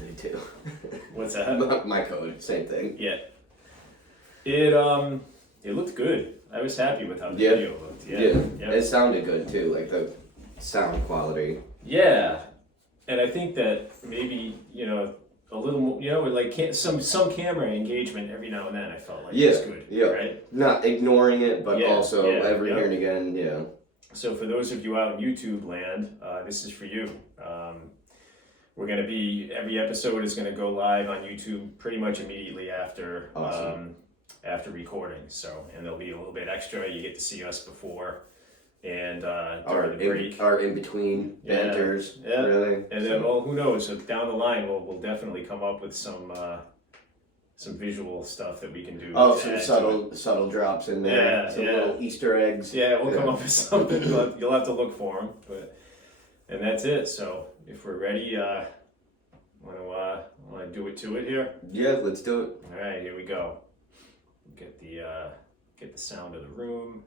day too. What's that? My code, same thing. Yeah. It looked good. I was happy with how the video looked. Yeah. It sounded good too, like the sound quality. Yeah. And I think that maybe, a little more, like some camera engagement every now and then I felt like was good. Yeah. Right? Not ignoring it, but also every here and again, yeah. So for those of you out in YouTube land, this is for you. We're going to be, every episode is going to go live on YouTube pretty much immediately after after recording. So, and there'll be a little bit extra. You get to see us before and during the break. Our in-between banters, really. And then, well, who knows? So down the line, we'll definitely come up with some visual stuff that we can do. Oh, some subtle drops in there. Some little Easter eggs. Yeah, we'll come up with something. You'll have to look for them. And that's it. So if we're ready, want to do it to it here? Yeah, let's do it. All right, here we go. Get the sound of the room.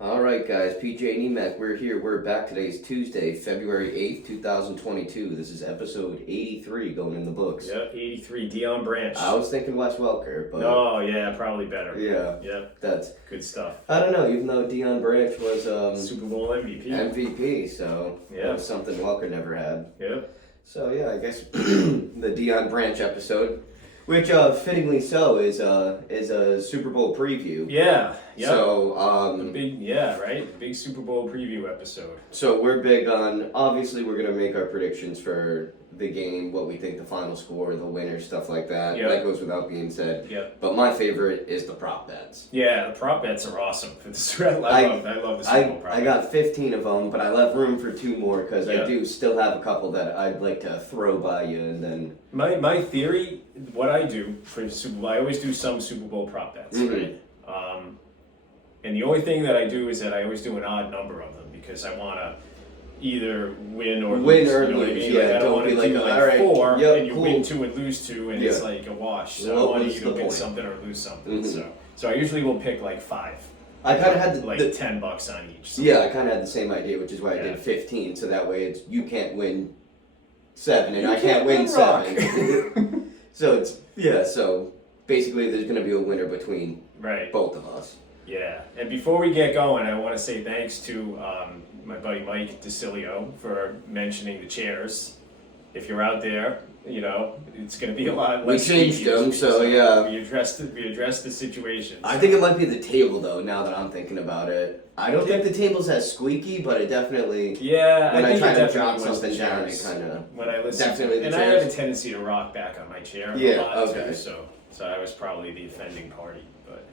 All right, guys, PJ and EMAC, we're here. We're back. Today's Tuesday, February 8th, 2022. This is episode 83 going in the books. Yeah, 83, Deion Branch. I was thinking Wes Welker, but... Oh, yeah, probably better. Yeah. That's... Good stuff. I don't know, even though Deion Branch was... Super Bowl MVP. MVP, so... Yeah. That was something Welker never had. Yeah. So, yeah, I guess the Deion Branch episode... Which, fittingly so, is a Super Bowl preview. Yeah. So, big Super Bowl preview episode. So we're big on, obviously we're going to make our predictions for the game, what we think the final score, the winner, stuff like that. Yep. That goes without being said. Yep. But my favorite is the prop bets. Yeah, the prop bets are awesome. I love the Super Bowl prop I got 15 of them, but I left room for 2 more because I do still have a couple that I'd like to throw by you and then... My theory, what I do for Super Bowl, I always do some Super Bowl prop bets, right? And the only thing that I do is that I always do an odd number of them because I want to either win or lose. What I mean? I don't want to do all right, 4 and you cool. win 2 and lose 2 and it's like a wash. So I want to either win something or lose something. So I usually will pick like 5. I kind of had $10 on each. Yeah, I kind of had the same idea, which is why I did 15. So that way, you can't win 7 and I can't win 7. So so basically, there's going to be a winner between both of us. Yeah, and before we get going, I want to say thanks to my buddy Mike DeCilio for mentioning the chairs. If you're out there, it's going to be a lot less. We changed them, so yeah. We addressed the situation. I think it might be the table, though, now that I'm thinking about it. I don't think the table's as squeaky, but it definitely... Yeah, when I think try it to jot something down, it kind of... When I listen definitely to it, and I have a tendency to rock back on my chair a lot, too, so I was probably the offending party. But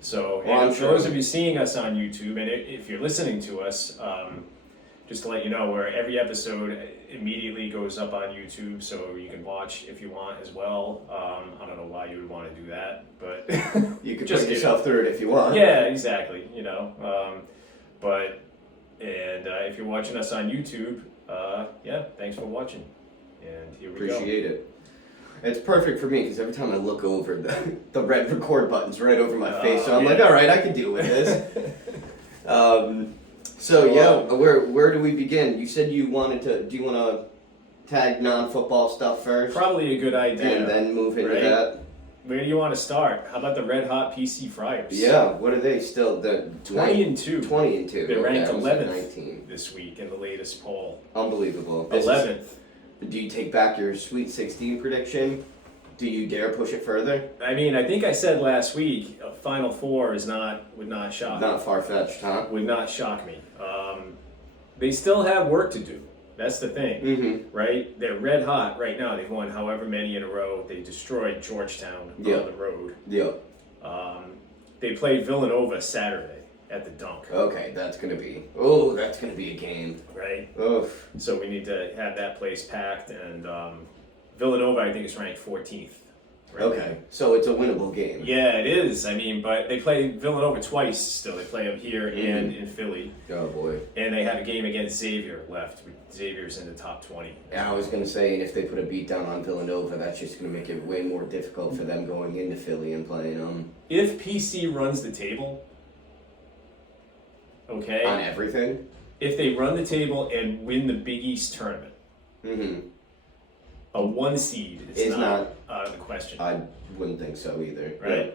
so, and for those of you seeing us on YouTube, and if you're listening to us, just to let you know, where every episode immediately goes up on YouTube, so you can watch if you want as well. I don't know why you would want to do that, but you could just put yourself through it if you want. Yeah, exactly. If you're watching us on YouTube, thanks for watching. And here we go. Appreciate it. It's perfect for me because every time I look over, the red record button's right over my face, so I'm like, all right, I can deal with this. Where do we begin? You said you wanted to. Do you want to tag non-football stuff first? Probably a good idea. And then move into that. Where do you want to start? How about the Red Hot PC Friars? Yeah, what are they still? 20-2. 20-2. They're ranked 11th this week in the latest poll. Unbelievable. 11th. Do you take back your Sweet 16 prediction? Do you dare push it further? I mean, I think I said last week, a Final Four would not shock me. Not far-fetched, huh? Would not shock me. They still have work to do. That's the thing, right? They're red hot right now. They've won however many in a row. They destroyed Georgetown on the road. Yep. They played Villanova Saturday at the Dunk. Okay, that's gonna be a game, right? Oof. So we need to have that place packed, and Villanova I think is ranked 14th. Right? Okay, so it's a winnable game. Yeah, it is. I mean, but they play Villanova twice still. They play them here and in Philly. Oh, boy. And they have a game against Xavier left. Xavier's in the top 20. Yeah, I was going to say, and if they put a beat down on Villanova, that's just going to make it way more difficult for them going into Philly and playing them. If PC runs the table, okay? On everything? If they run the table and win the Big East tournament, a 1 seed is not out of the question. I wouldn't think so either. Right? Yeah.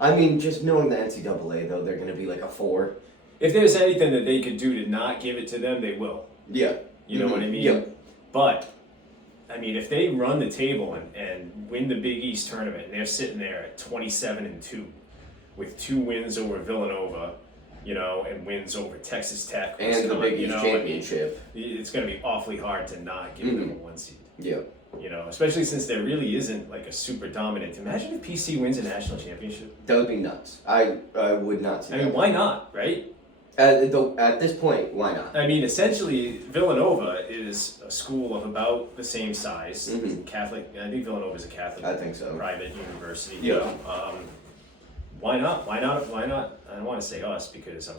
I mean, just knowing the NCAA, though, they're going to be like a 4. If there's anything that they could do to not give it to them, they will. Yeah. You know what I mean? Yeah. But, I mean, if they run the table and win the Big East tournament, and they're sitting there at 27-2 with 2 wins over Villanova, you know, and wins over Texas Tech. And the Big East championship. It's going to be awfully hard to not give them a 1 seed. Yeah. You know, especially since there really isn't like a super dominant. Imagine if PC wins a national championship. That would be nuts. I would not see I mean, why not, right? At this point, why not? I mean, essentially, Villanova is a school of about the same size. Catholic. I think Villanova is a Catholic. I think so. Private university. Yeah. You know? Why not? Why not? Why not? I don't want to say us because I'm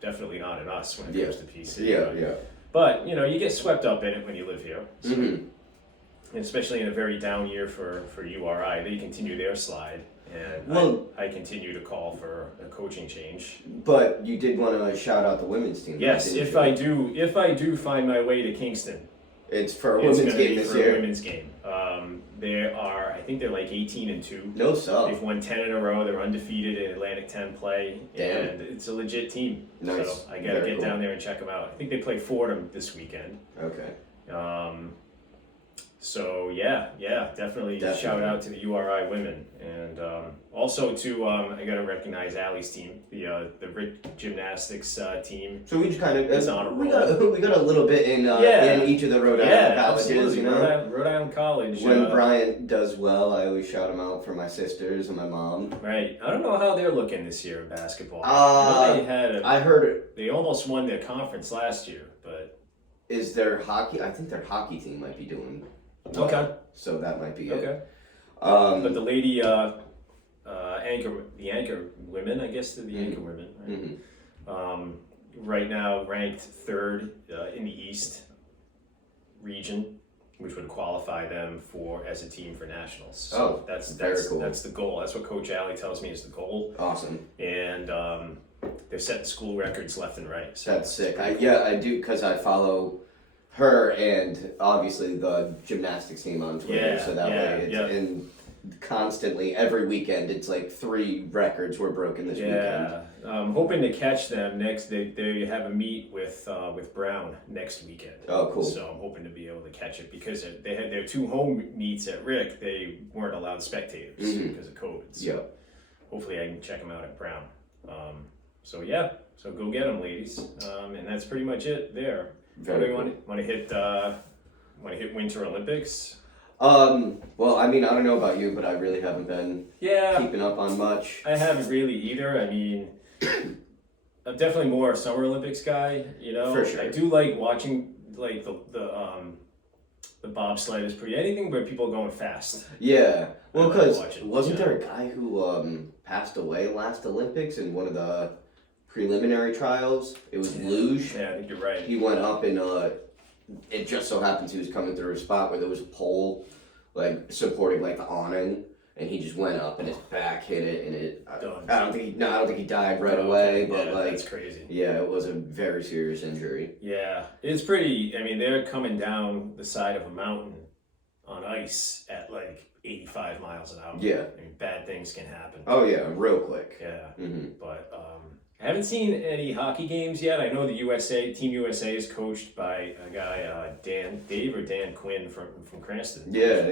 definitely not an us when it comes to PC. Yeah, but, yeah. But you know, you get swept up in it when you live here. So, and especially in a very down year for URI, they continue their slide. And I continue to call for a coaching change. But you did want to shout out the women's team. Yes, if I do find my way to Kingston, it's for a women's game this year. A women's game. I think they're like 18-2. No sub. They've won 10 in a row. They're undefeated in Atlantic 10 play, and it's a legit team. Nice. So I gotta get down there and check them out. I think they play Fordham this weekend. Okay. So yeah, definitely shout out to the URI women, and also to I gotta recognize Allie's team, the Rick Gymnastics team. So we just kind of it's on a roll. We got a little bit in each of the Rhode Island colleges, absolutely. You know. Rhode Island College. When Bryant does well, I always shout him out for my sisters and my mom. Right. I don't know how they're looking this year in basketball. I heard it. They almost won their conference last year, but is their hockey? I think their hockey team might be doing. Well, okay. So that might be okay. it. But the lady anchor women, I guess they're the anchor women, right? Right now ranked 3rd in the East region, which would qualify them as a team for nationals. So that's very cool. That's the goal. That's what Coach Allie tells me is the goal. Awesome. And they're setting school records left and right. So that's sick. I do because I follow her and obviously the gymnastics team on Twitter, so that way it's and constantly every weekend it's like 3 records were broken this weekend. Yeah, I'm hoping to catch them next. They have a meet with Brown next weekend. Oh, cool! So I'm hoping to be able to catch it because they had their 2 home meets at Rick. They weren't allowed spectators because of COVID. So hopefully I can check them out at Brown. So go get them, ladies. And that's pretty much it there. Very cool. Want to hit Winter Olympics? Well, I mean, I don't know about you, but I really haven't been keeping up on much. I haven't really either. I mean, I'm definitely more a Summer Olympics guy, you know. For sure. I do like watching like the bobsled is pretty anything where people are going fast. Yeah. Well, because wasn't there a guy who passed away last Olympics in one of the preliminary trials? It was luge. Yeah, I think you're right. He went up and it just so happens he was coming through a spot where there was a pole like supporting like the awning, and he just went up and his back hit it, and I don't think he died right away, but like that's crazy. Yeah, it was a very serious injury. Yeah, it's pretty. I mean, they're coming down the side of a mountain on ice at like 85 miles an hour. Yeah, I mean, bad things can happen. Oh yeah, real quick. Yeah, but I haven't seen any hockey games yet. I know the Team USA is coached by a guy, Dan Quinn from Cranston. Yeah,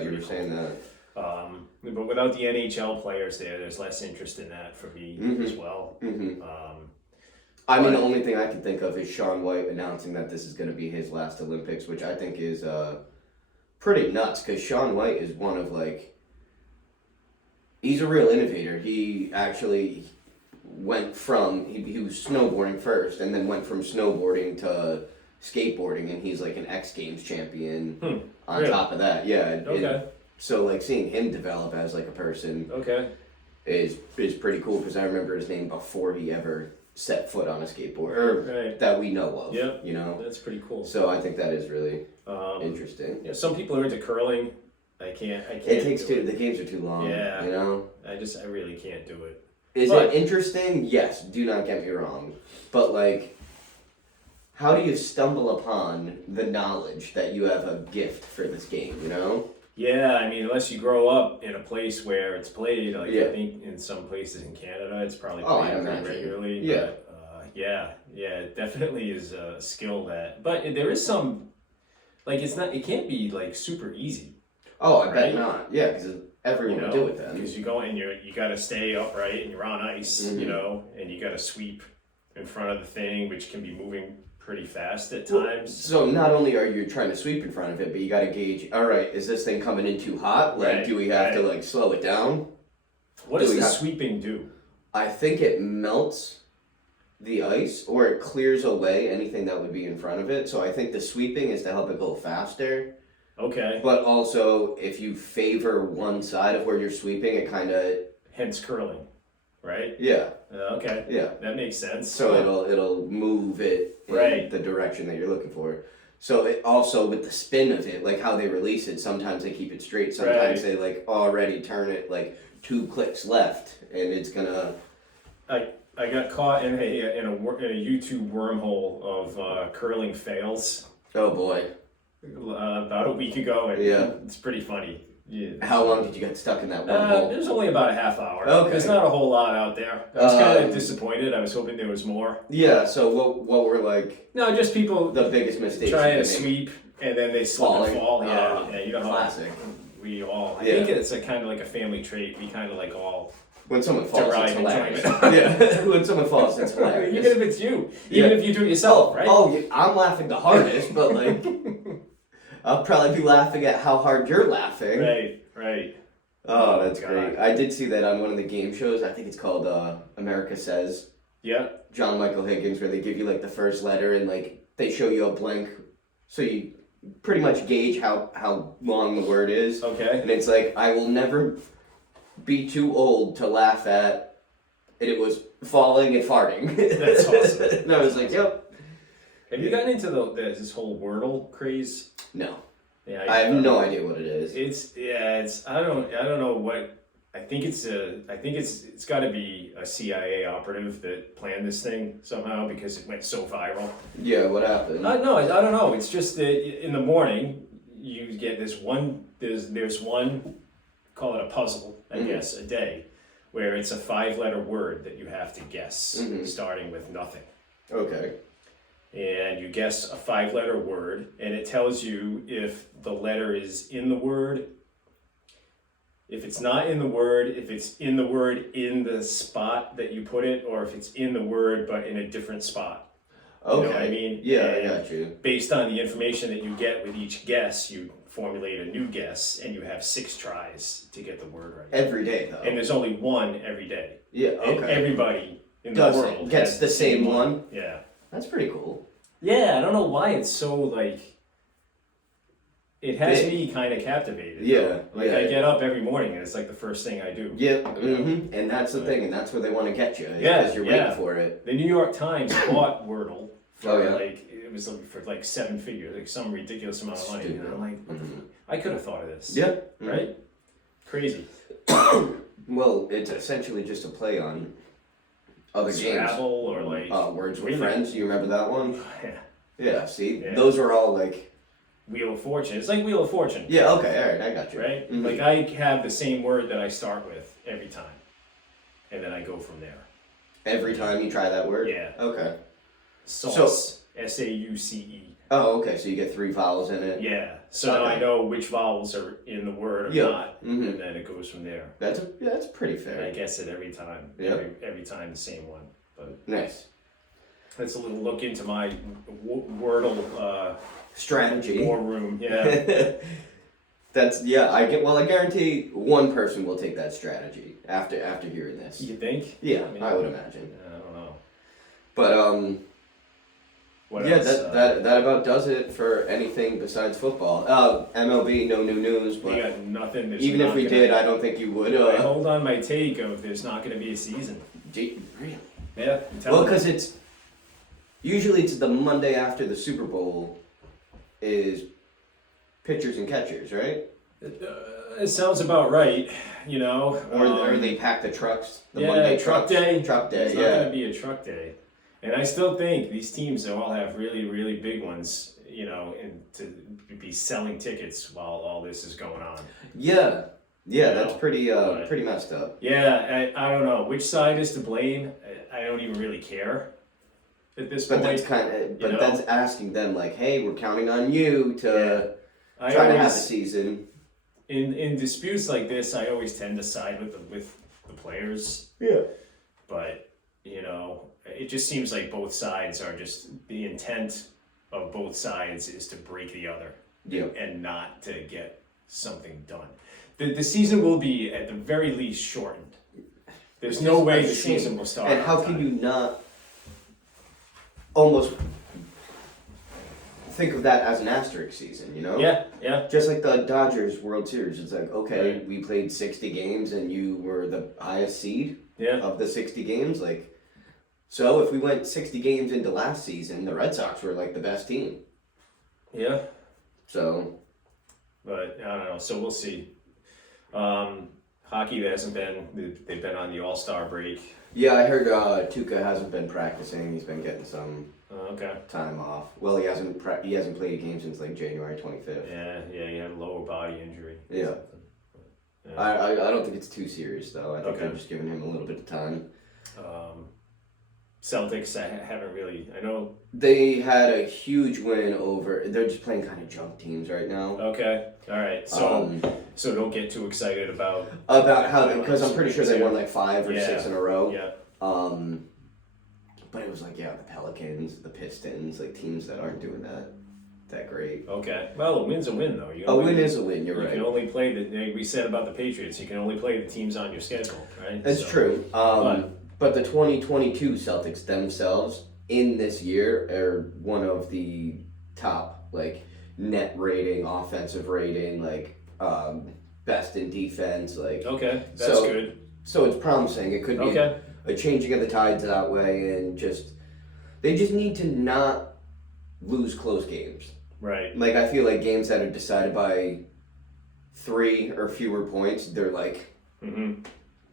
you were saying that. But without the NHL players there's less interest in that for me as well. I mean, the only thing I can think of is Shaun White announcing that this is going to be his last Olympics, which I think is pretty nuts, because Shaun White is one of he's a real innovator. He actually went from he was snowboarding first, and then went from snowboarding to skateboarding, and he's like an X Games champion on top of that. Yeah. Okay. So seeing him develop as like a person is pretty cool, because I remember his name before he ever set foot on a skateboard that we know of. Yeah. You know? That's pretty cool. So I think that is really interesting. Yeah, some people are into curling. I can't It takes the games are too long. Yeah. You know? I really can't do it. Is it interesting? Yes, do not get me wrong. But, like, how do you stumble upon the knowledge that you have a gift for this game, you know? Yeah, I mean, unless you grow up in a place where it's played, like Yeah. I think in some places in Canada, it's probably Oh, I played imagine. regularly. Yeah. But, yeah, it definitely is a skill that. But there is some, like, it can't be like super easy. Oh, I bet Right? not. Yeah, because everyone would do it then. Because you go and you got to stay upright and you're on ice, Mhm. you know, and you got to sweep in front of the thing, which can be moving pretty fast at times. So not only are you trying to sweep in front of it, but you got to gauge. All right, is this thing coming in too hot? Like, Right, do we have to right. like slow it down? What Do does we the have- sweeping do? I think it melts the ice, or it clears away anything that would be in front of it. So I think the sweeping is to help it go faster. Okay, But also, if you favor one side of where you're sweeping, it kind of hence curling, right? yeah. Okay, Yeah. that makes sense. So it'll move it in Right. the direction that you're looking for. So it also with the spin of it, like how they release it, sometimes they keep it straight, sometimes they like already turn it like 2 clicks left, and it's gonna. I got caught in a YouTube wormhole of curling fails Oh boy! about a week ago, and Yeah. it's pretty funny. Yeah. How long did you get stuck in that wormhole? There's only about a half hour. Okay. There's not a whole lot out there. I was kind Um, of disappointed. I was hoping there was more. Yeah. So what were like No, just people the biggest mistakes? trying you to made? sweep and then they slip Falling. and fall. Yeah, you know how classic. we all. I Yeah. think it's a kind of like a family trait. We kind of like all. When someone falls, Derive it's hilarious. enjoyment. Yeah. When someone falls, it's hilarious. Even if it's you, even if you do it yourself, right? Oh, yeah, I'm laughing the hardest, but like, I'll probably be laughing at how hard you're laughing. Right. Oh, that's God. great. I did see that on one of the game shows. I think it's called America Says. Yeah. John Michael Higgins, where they give you like the first letter and like they show you a blank, so you pretty much gauge how long the word is. Okay. And it's like, I will never be too old to laugh at. And it was falling and farting. That's awesome. And I was like, yep. Have you gotten into this whole Wordle craze? No. Yeah. I have no idea what it is. It's I don't know what. I think it's got to be a CIA operative that planned this thing somehow because it went so viral. Yeah, what happened? No, I don't know. It's just that in the morning you get this one. There's one, call it a puzzle, I guess, a day, where it's a 5-letter word that you have to guess, starting with nothing. Okay. And you guess a 5-letter word, and it tells you if the letter is in the word, if it's not in the word, if it's in the word in the spot that you put it, or if it's in the word but in a different spot. Okay. You know what I mean? Yeah, And I got you. based on the information that you get with each guess, you formulate a new guess, and you have 6 tries to get the word right. Every day, though. And there's only one every day. Yeah, And okay. everybody in the Does world gets has the same one? Yeah. That's pretty cool. Yeah, I don't know why it's so like. It has Big. me kind of captivated. Yeah, Like yeah. I get up every morning and it's like the first thing I do. Yep. Mm-hmm. And that's the thing, and that's where they want to get you. Yeah, Because you're yeah. waiting for it. The New York Times bought Wordle for Oh, yeah? like it was like, for like 7 figures, like some ridiculous amount of money. And I'm like, what the fuck? I could have thought of this. Yeah. Right? Crazy. Well, it's essentially just a play on other games. Scrabble or like Words Wait with a minute. Friends. You remember that one? yeah, Yeah. See, Yeah. those are all like. Wheel of Fortune. It's like Wheel of Fortune. Yeah. Okay. All right. I got you. Right? Mhm. Like I have the same word that I start with every time. And then I go from there. Every time you try that word. Yeah. Okay. Sauce. S-A-U-C-E. Oh, okay. So you get 3 vowels in it. Yeah. So now Okay. I know which vowels are in the word or Yeah. not. Mhm. And then it goes from there. That's pretty And I fair. guess it every time. Yeah. Every time the same one. But Nice that's a little look into my Wordle strategy. war room. Yeah. That's I guarantee one person will take that strategy after hearing this. You think? Yeah, I mean, I would imagine. I don't know. But What yeah, else? that about does it for anything besides football. MLB, no new news, We but got nothing. There's even if not we gonna- did, I don't think you would. I hold on my take of there's not going to be a season. Really? Yeah. Well, because it's usually it's the Monday after the Super Bowl is pitchers and catchers, right? It sounds about right, you know. Or they pack the trucks. The yeah, Monday truck day. Truck day. It's yeah. not going to be a truck day, and I still think these teams all have really, really big ones, you know, and to be selling tickets while all this is going on. Yeah. Yeah, You that's know, pretty messed up. Yeah, I don't know which side is to blame. I don't even really care at this But point. that's you know? that's asking them like, hey, we're counting on you to I try to have a always, season. in disputes like this, I always tend to side with the players. Yeah. But you know, it just seems like both sides are just the intent of both sides is to break the other. Yeah. And not to get something done. The season will be at the very least shortened. There's no way the season will start. And how on can time. you not almost think of that as an asterisk season, you know? Yeah. Just like the Dodgers World Series, it's like, okay, Right. we played 60 games and you were the highest seed Yeah. of the 60 games. Like, so if we went 60 games into last season, the Red Sox were like the best team. Yeah. So, But I don't know. So we'll see. Hockey hasn't been. They've been on the All-Star break. yeah, I heard Tuca hasn't been practicing. He's been getting some Okay. time off. Well, he hasn't played a game since like January 25th. Yeah. He had a lower body injury. Yeah. Yeah. I don't think it's too serious though. I think Okay. they're just giving him a little bit of time. Celtics, I haven't really. I know. They had a huge win over. They're just playing kind of junk teams right now. Okay. All right. So don't get too excited about How because I'm pretty sure they won like 5 or Yeah. 6 in a row. Yeah. But it was like the Pelicans, the Pistons, like teams that aren't doing that great. Okay. Well, a win's a win, though. A win is a win. You're You right. can only play like we said about the Patriots. You can only play the teams on your schedule, right? That's So- true. But the 2022 Celtics themselves in this year are one of the top like net rating, offensive rating, like best in defense, like Okay, that's So- good. so it's promising. It could be Okay. a changing of the tides that way, and they just need to not lose close games. Right. Like I feel like games that are decided by 3 or fewer points, they're like Mm-hmm.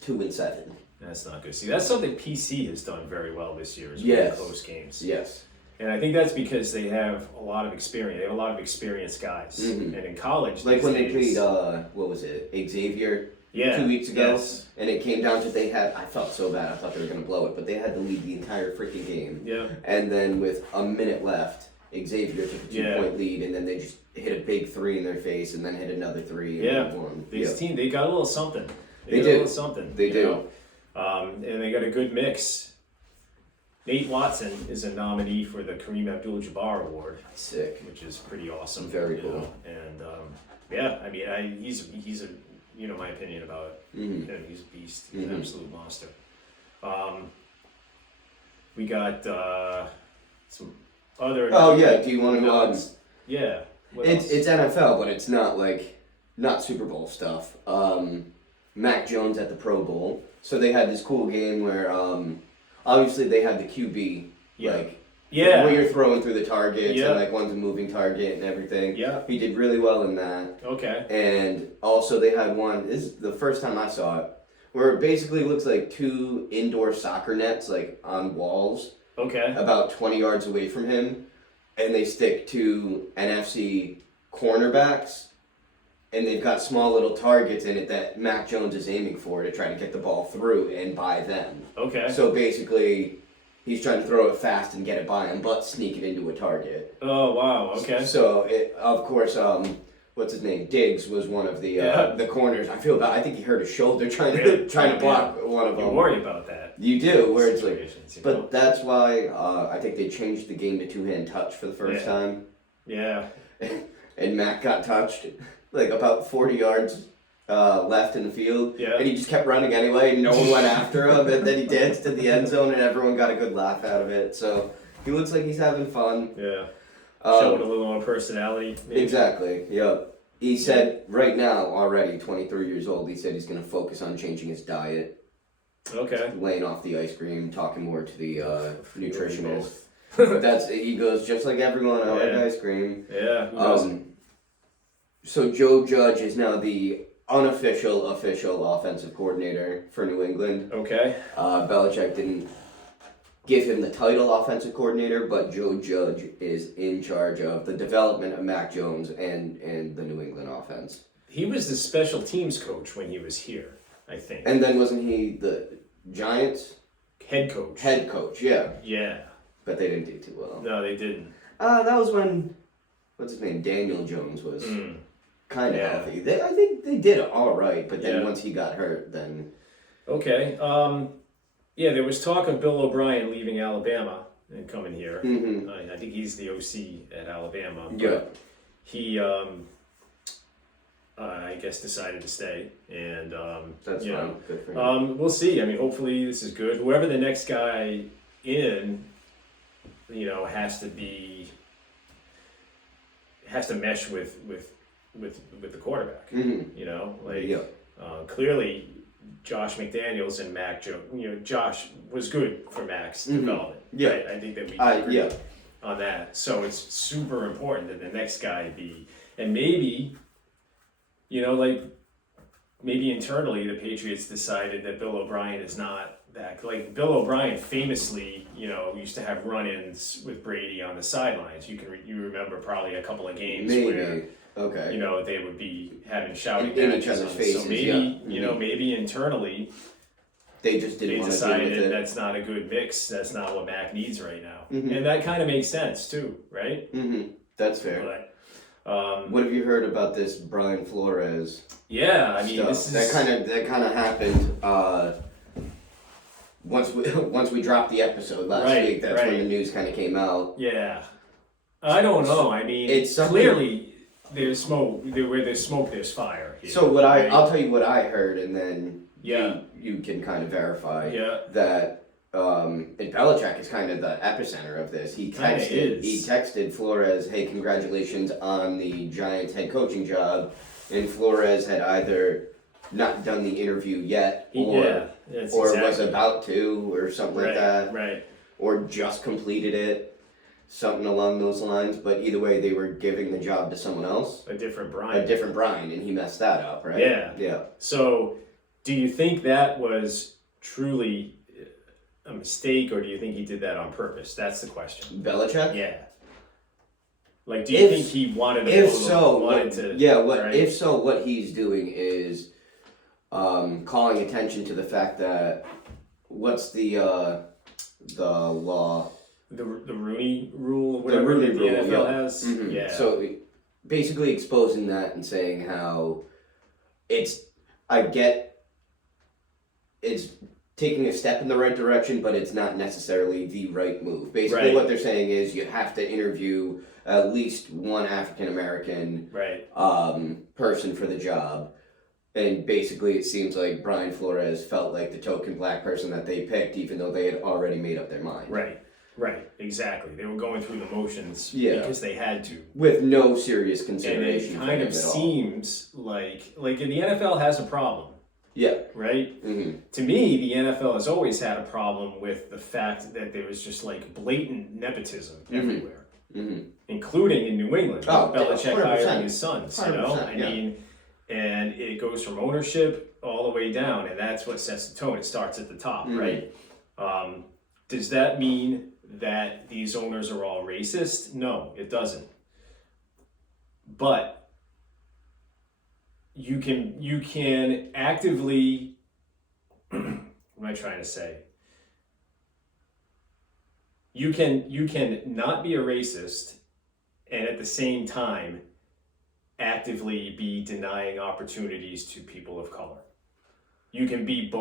2-7. That's not good. See, that's something PC has done very well this year. Is Yes. winning close games. Yes. And I think that's because they have a lot of experience. They have a lot of experienced guys. Mhm. And in college, Like these when they days- played, what was it, Xavier yeah, 2 weeks ago, Yes. and it came down to I felt so bad, I thought they were going to blow it, but they had to lead the entire freaking game. Yeah. And then with a minute left, Xavier took a 2-point lead, and then they just hit a big 3 in their face, and then hit another 3, and Yeah. they won. These Yeah. team, they got a little something. They got do. a little something. They you do. know? And they got a good mix. Nate Watson is a nominee for the Kareem Abdul-Jabbar Award, Sick. which is pretty awesome. Very you cool. know? And yeah, I mean, he's a you know my opinion about Mhm. him. He's a beast. He's an Mhm. absolute monster. We got some other. Oh yeah, do you want to Yeah. What It's else? NFL, but it's not Super Bowl stuff. Mac Jones at the Pro Bowl. So they had this cool game where obviously they had the QB Yeah. like Yeah. where you're throwing through the targets Yeah. and like one's a moving target and everything. Yeah. He did really well in that. Okay. And also they had one, this is the first time I saw it, where it basically looks like 2 indoor soccer nets like on walls Okay. about 20 yards away from him, and they stick 2 NFC cornerbacks, and they've got small little targets in it that Mac Jones is aiming for to try to get the ball through and by them. Okay. So basically, he's trying to throw it fast and get it by him, but sneak it into a target. Oh wow. Okay. So of course, what's his name? Diggs was one of the Yeah. the corners. I feel bad. I think he hurt his shoulder trying Really? to block one of You them. worry about that. You do, where it's like. Situations, you know? But that's why I think they changed the game to 2-hand touch for the first Yeah. time. Yeah. And Mac got touched like about 40 yards left in the field. Yeah. And he just kept running anyway, and no one went after him. And then he danced in the end zone, and everyone got a good laugh out of it. So he looks like he's having fun. Yeah. Um, Showing a little more personality. Maybe. Exactly, yep. He said right now, already 23 years old, he said he's going to focus on changing his diet, Okay. laying off the ice cream, talking more to the nutritionist. Both. He goes, just like everyone, I like Yeah. ice cream. Yeah. Who doesn't? So Joe Judge is now the unofficial, official offensive coordinator for New England. Okay. Belichick didn't give him the title offensive coordinator, but Joe Judge is in charge of the development of Mac Jones and the New England offense. He was the special teams coach when he was here, I think. And then wasn't he the Giants? Head coach. Head coach, yeah. Yeah. But they didn't do too well. No, they didn't. That was when, what's his name, Daniel Jones was kind of healthy. I think they did all right, but then once he got hurt, then... Okay. Yeah, there was talk of Bill O'Brien leaving Alabama and coming here. Mm-hmm. I think he's the OC at Alabama. Yeah. He, I guess, decided to stay. And, that's fine. Good for him. We'll see. I mean, hopefully this is good. Whoever the next guy in, has to mesh with the quarterback. Mm-hmm. Clearly Josh McDaniels and Mac Jones. Josh was good for Mac's development. Yeah, right? I think that we can agree on that. So it's super important that the next guy be, and maybe, maybe internally the Patriots decided that Bill O'Brien is not that. Like Bill O'Brien famously, used to have run-ins with Brady on the sidelines. You remember probably a couple of games where. Okay. They would be having shouting in matches each other's on. faces. So maybe, maybe internally they just didn't want to deal with decided it. that's not a good mix. That's not what Mac needs right now, Mm-hmm. and that kind of makes sense too, right? Mm-hmm. That's fair. But, what have you heard about this Brian Flores? Yeah, I mean, stuff? this is that kind of happened. Once we dropped the episode last week, that's when the news kind of came out. Yeah, I don't know. I mean, it's clearly. There's smoke. Where there's smoke, there's fire. Here, so I'll tell you what I heard, and then you can kind of verify that. And Belichick is kind of the epicenter of this. He texted Flores, "Hey, congratulations on the Giants head coaching job," and Flores had either not done the interview yet, or was about to, or something like that, right, or just completed it. Something along those lines, but either way, they were giving the job to someone else. A different Brian, and he messed that up, right? Yeah. So, do you think that was truly a mistake, or do you think he did that on purpose? That's the question. Belichick? Yeah. Like, do you think he wanted to? If so, what he's doing is calling attention to the fact that what's the law? The Rooney Rule, whatever the NFL has. Mm-hmm. Yeah. So basically exposing that and saying how it's taking a step in the right direction, but it's not necessarily the right move. Basically what they're saying is you have to interview at least one African American person for the job. And basically it seems like Brian Flores felt like the token black person that they picked, even though they had already made up their mind. Right, exactly. They were going through the motions because they had to. With no serious consideration. And it kind of seems like the NFL has a problem. Yeah. Right? Mm-hmm. To me, the NFL has always had a problem with the fact that there was just like blatant nepotism everywhere. Mm-hmm. Including in New England. Belichick hiring his sons, I mean, and it goes from ownership all the way down, and that's what sets the tone. It starts at the top, right? Does that mean that these owners are all racist? No, it doesn't. But you can actively what am I trying to say? You can not be a racist and at the same time actively be denying opportunities to people of color. You can be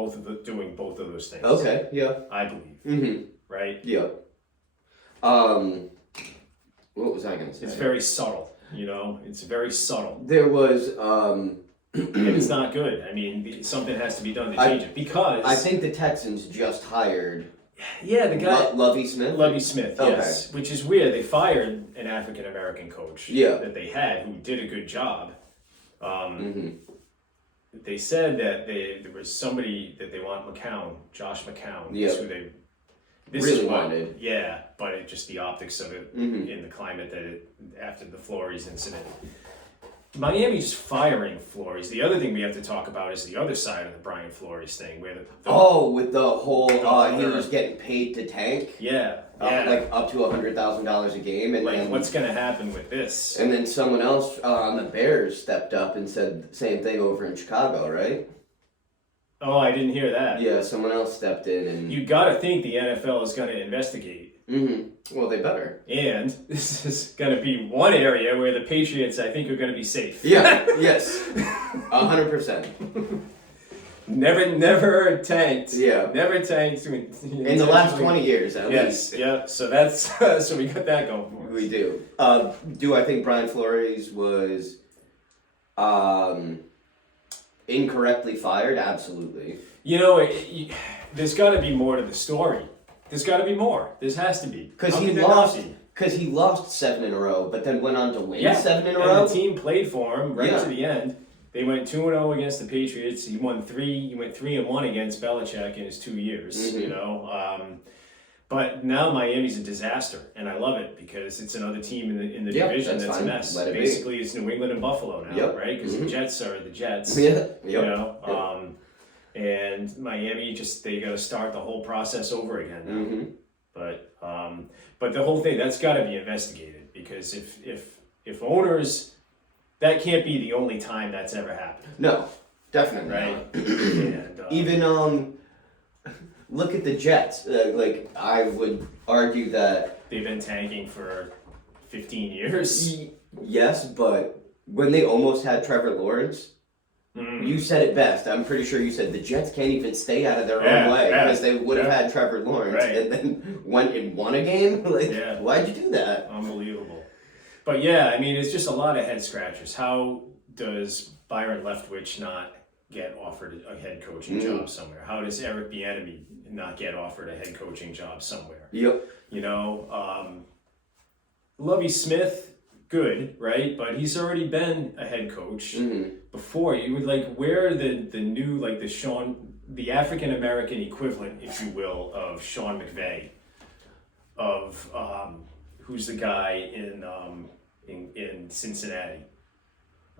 doing both of those things. Okay, yeah. I believe. Mm-hmm. Right? Yeah. What was I going to say? It's very subtle, It's very subtle. There was, and it's not good. I mean, something has to be done to change it because I think the Texans just hired. Yeah, the guy Lovie Smith. Lovie Smith, yes, which is weird. They fired an African American coach. That they had who did a good job. They said that there was somebody that they want Josh McCown. Yeah. Who they. This really is what, wanted. Yeah, but just the optics of it in the climate that after the Flores incident. Miami just firing Flores. The other thing we have to talk about is the other side of the Brian Flores thing, where with the whole he was getting paid to tank. Yeah. Like up to $100,000 a game, and like then, what's going to happen with this? And then someone else on the Bears stepped up and said the same thing over in Chicago, right? Oh, I didn't hear that. Yeah, someone else stepped in, and you got to think the NFL is going to investigate. Well, they better. And this is going to be one area where the Patriots, I think, are going to be safe. Yeah. Yes. 100%. Never tanked. Yeah. Never tanked. In the last 20 years, at least. Yeah. So that's so we got that going for us. We do. Do I think Brian Flores was incorrectly fired? Absolutely. You know, there's got to be more to the story. There's got to be more. There has to be. Because he lost 7 in a row, but then went on to win 7 in a row. And the team played for him right to the end. They went 2-0 against the Patriots. He won 3. He went 3-1 against Belichick in his 2 years. You know, but now Miami's a disaster, and I love it because it's another team in the division that's a mess. Basically, it's New England and Buffalo now, right? Because the Jets are the Jets. You know, and Miami they got to start the whole process over again now. But the whole thing that's got to be investigated, because if owners, that can't be the only time that's ever happened. No, definitely right. Not. And, even look at the Jets. Like, I would argue that they've been tanking for 15 years. Yes, but when they almost had Trevor Lawrence, you said it best. I'm pretty sure you said the Jets can't even stay out of their own way because they would have had Trevor Lawrence and then went and won a game. Like, why'd you do that? Unbelievable. But yeah, I mean, it's just a lot of head scratchers. How does Byron Leftwich not get offered a head coaching job somewhere? How does Eric Bieniemy not get offered a head coaching job somewhere? Yep. You know, Lovie Smith, good, right? But he's already been a head coach before. You would where the new, like the African American equivalent, if you will, of Sean McVay, of who's the guy in Cincinnati.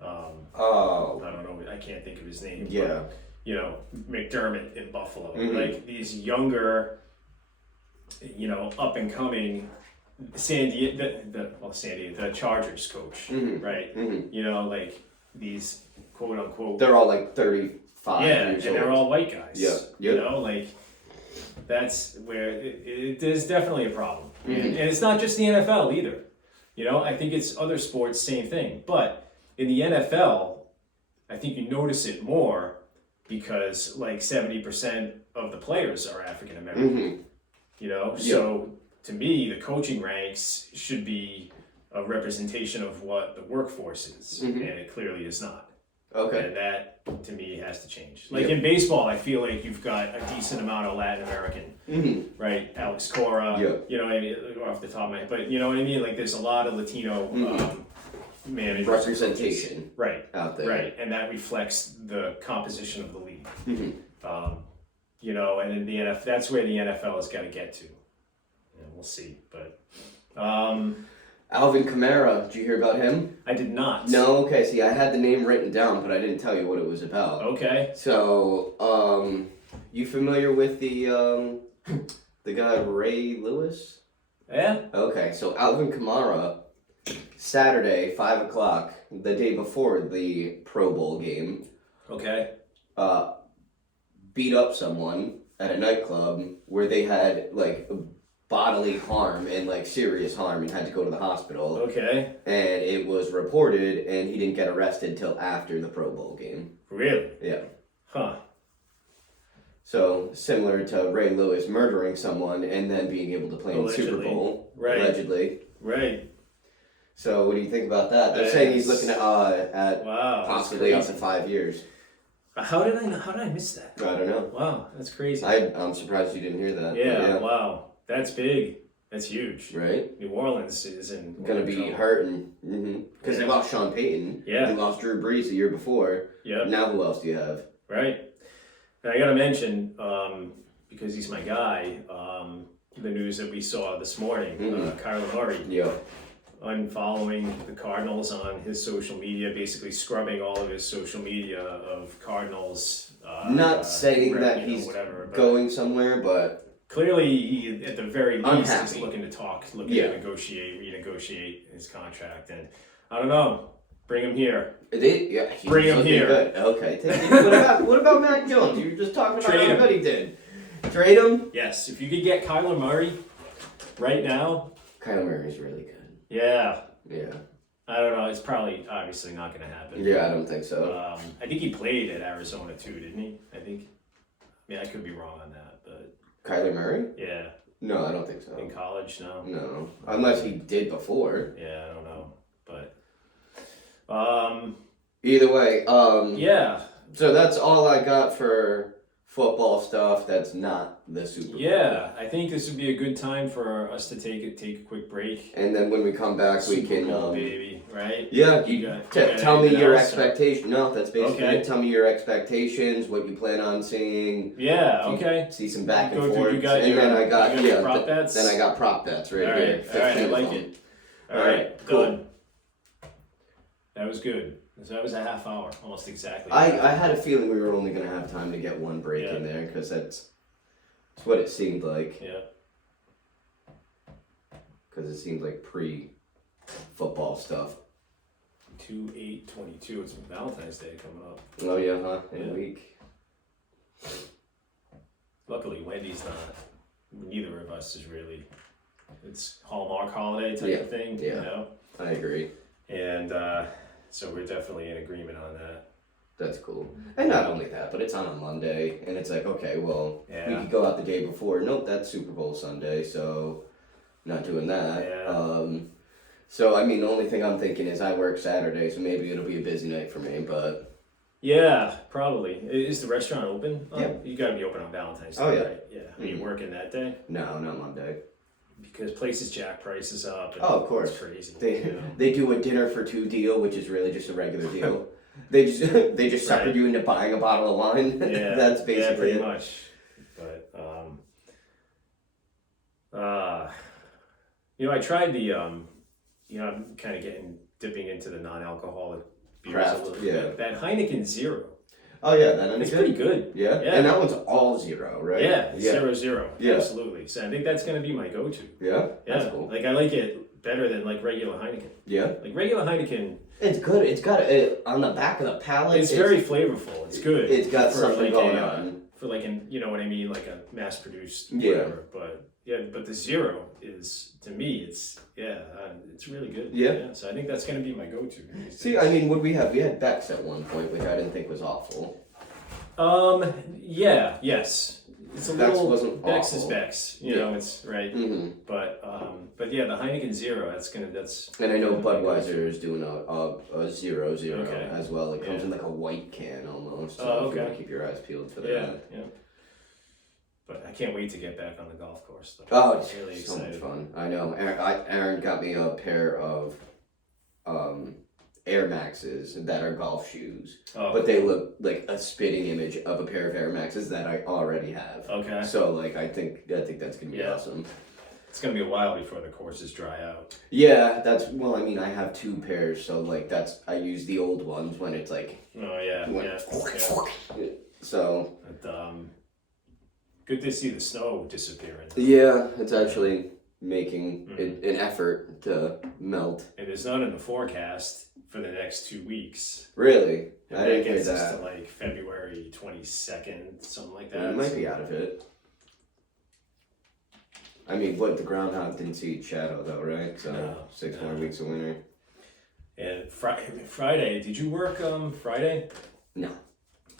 I don't know. I can't think of his name. Yeah. But, you know, McDermott in Buffalo. Like these younger, you know, up and coming the Chargers coach, right? You know, like these quote unquote. They're all like 35 years old. And they're all white guys. Yeah. You know, like that's where it is definitely a problem. And it's not just the NFL either. You know, I think it's other sports, same thing. But in the NFL, I think you notice it more because like 70% of the players are African American. You know, so to me, the coaching ranks should be a representation of what the workforce is, and it clearly is not. Okay. And that, to me, has to change. Like in baseball, I feel like you've got a decent amount of Latin American, right? Alex Cora, you know what I mean, off the top of my head. But you know what I mean? Like there's a lot of Latino managers. Representation. Right. Out there. Right. And that reflects the composition of the league. You know, and in the NFL, that's where the NFL has got to get to. We'll see, but Alvin Kamara, did you hear about him? I did not. No, okay. See, I had the name written down, but I didn't tell you what it was about. Okay. So, you familiar with the guy Ray Lewis? Yeah. Okay, so Alvin Kamara, Saturday, 5:00, the day before the Pro Bowl game. Okay. Beat up someone at a nightclub where they had like bodily harm and like serious harm and had to go to the hospital. Okay. And it was reported, and he didn't get arrested till after the Pro Bowl game. Really? Yeah. Huh. So similar to Ray Lewis murdering someone and then being able to play in the Super Bowl. Right. Allegedly. Right. So what do you think about that? They're saying he's looking at wow, possibly up to 5 years. How did I miss that? I don't know. Wow, that's crazy. I'm surprised you didn't hear that. Yeah. Wow. That's big. That's huge. Right? New Orleans is gonna be hurting. Because they lost Sean Payton. Yeah. They lost Drew Brees the year before. Yeah. Now who else do you have? Right. And I gotta mention, because he's my guy, the news that we saw this morning, Kyler Murray. Yeah. unfollowing the Cardinals on his social media, basically scrubbing all of his social media of Cardinals. Not saying that he's going somewhere, but clearly, he, at the very least, is unhappy. looking to renegotiate his contract. And I don't know, bring him here. Bring him here. Good. Okay. What about Mac Jones? You were just talking about how good he did. Trade him? Yes. If you could get Kyler Murray right now. Kyler Murray's really good. Yeah. Yeah. I don't know. It's probably obviously not going to happen. Yeah, I don't think so. I think he played at Arizona too, didn't he? I mean, I could be wrong on that, but Kyler Murray? yeah. No, I don't think so. In college, no. No, unless he did before. Yeah, I don't know, but either way, yeah. So that's all I got for football stuff. That's not the Super Bowl. Yeah, I think this would be a good time for us to take a quick break. And then when we come back, we can baby, right? Yeah, tell me your expectations. No, that's basically okay. it. Tell me your expectations, what you plan on seeing. Yeah, okay. See some back and Go forth. You got and your, then I got prop bets? Then I got prop bets right here. All right, I like it. All right, cool. done. That was good. So that was a half hour, almost exactly. I had a feeling we were only going to have time to get one break in there because that's what it seemed like. Yeah. Because it seemed like pre-football stuff. 2/8/22. It's Valentine's Day coming up. Oh yeah, huh? In a week. Luckily, Wendy's not. Neither of us is really. It's Hallmark holiday type of thing. Yeah. You know? I agree. And so we're definitely in agreement on that. That's cool. And not only that, but it's on a Monday, and it's like, okay, well, we could go out the day before. Nope, that's Super Bowl Sunday, so not doing that. Yeah. So, I mean, the only thing I'm thinking is I work Saturday, so maybe it'll be a busy night for me, but... Yeah, probably. Is the restaurant open? Yeah. You gotta be open on Valentine's Day, right? Yeah. Are you working that day? No, not Monday. Because places jack prices up. And of course. It's crazy. They do a dinner for two deal, which is really just a regular deal. They just suckered you into buying a bottle of wine. Yeah, That's basically pretty much. But I tried the I'm kind of dipping into the non-alcoholic beers Craft, a little yeah. bit. That Heineken Zero. Oh yeah, that it's pretty good. Yeah, and that one's all zero, right? Yeah, 0-0. Yeah. Absolutely. So I think that's gonna be my go-to. Yeah, Yeah, that's cool. Like I like it better than like regular Heineken. Yeah, like regular Heineken. It's good. It's got on the back of the palate. It's very flavorful. It's good. It's got something like going on. For like you know what I mean, like a mass-produced Yeah. whatever. But the Zero is, to me, it's really good. Yeah. So I think that's gonna be my go-to. See, I mean, we had Beck's at one point, which I didn't think was awful. Yes. It's a Beck's little wasn't Beck's awful. is Beck's. You know, it's right. Mm-hmm. But yeah, the Heineken Zero. That's. And I know Budweiser is doing a 0-0 Okay. as well. It comes in like a white can almost. So Oh, if you okay. want to keep your eyes peeled for that. Yeah. But I can't wait to get back on the golf course, though. Oh, it's really so excited. much fun. I know. Aaron got me a pair of Air Maxes that are golf shoes. Oh. But they look like a spitting image of a pair of Air Maxes that I already have. Okay. So like I think that's gonna be awesome. It's gonna be a while before the courses dry out. Yeah, I mean I have two pairs, so like I use the old ones when it's like Oh yeah. So But, good to see the snow disappearing. yeah, it's actually making an effort to melt. And there's none in the forecast for the next 2 weeks. Really? And I that didn't hear gets us that. to like February 22nd, something like We that. might be out of it. I mean, the groundhog didn't see its shadow though, right? So No, 6 more weeks of winter. And Friday, did you work Friday? No.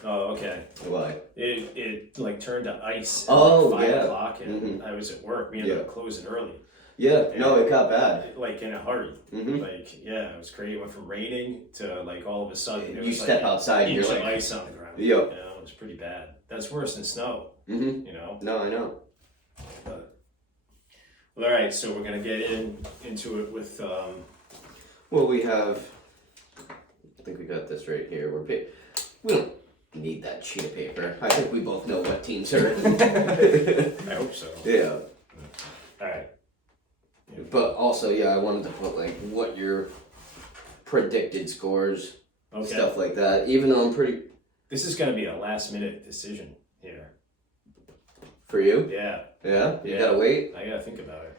Oh, okay. Why? It like turned to ice at Oh, 5 yeah. o'clock, and I was at work. We ended up closing early. Yeah. No, it got bad. Like in a hurry. Mhm. Like it was crazy. It went from raining to like all of a sudden it You was step like outside and inch you're of like, ice on the ground. Yep. You know, it was pretty bad. That's worse than snow. mm-hmm. You know. No, I know. But, well, all right. So we're gonna get into it with. Well, we have. I think we got this right here. We don't need that sheet of paper. I think we both know what teams are in. I hope so. Yeah. All right. But also, yeah, I wanted to put like what your predicted scores, stuff like that. Even though I'm pretty. This is going to be a last minute decision here. For you? Yeah. Yeah? You gotta wait? I gotta think about it.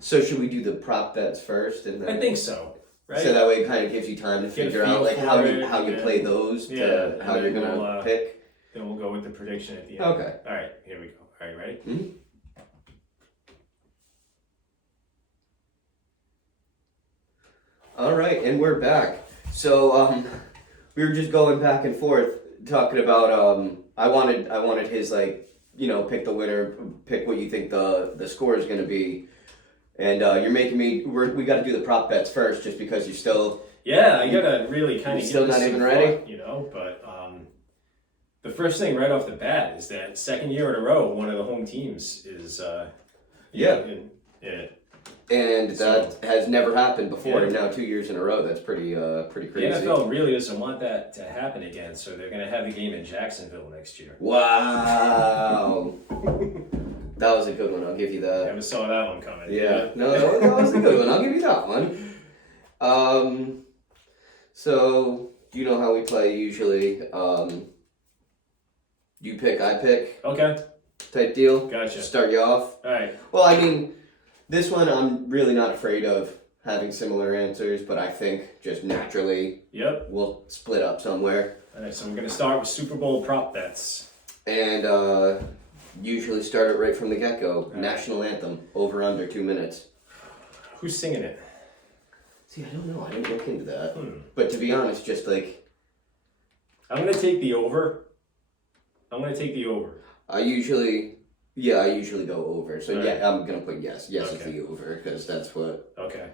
So should we do the prop bets first? And then... I think so. Right? So that way it kind of gives you time to figure out like how you play those to how you're gonna pick. Then we'll go with the prediction at the end. Okay. All right, here we go. All right, ready? Mm-hmm. All right, and we're back. So we were just going back and forth talking about I wanted his like, you know, pick the winner, pick what you think the score is going to be. And you're making me we got to do the prop bets first just because you're still I got to really kind of still not even ready, you know, but the first thing right off the bat is that second year in a row one of the home teams is and that has never happened before, and now 2 years in a row. That's pretty crazy. The NFL really doesn't want that to happen again, so they're going to have the game in Jacksonville next year. Wow. That was a good one, I'll give you that. Never saw that one coming. Yeah, no, that was a good one, I'll give you that one. So, do you know how we play usually? You pick, I pick. Okay. Type deal. Gotcha. Start you off. Alright. Well, I mean, this one I'm really not afraid of having similar answers, but I think just naturally we'll split up somewhere. Alright, so we're going to start with Super Bowl prop bets. And usually start it right from the get-go. National anthem, over under 2 minutes. Who's singing it? See, I don't know. I didn't look into that. But to be honest, just like... I'm going to take the over. I usually go over. So I'm going to put yes. Yes is the over, because that's what... Okay.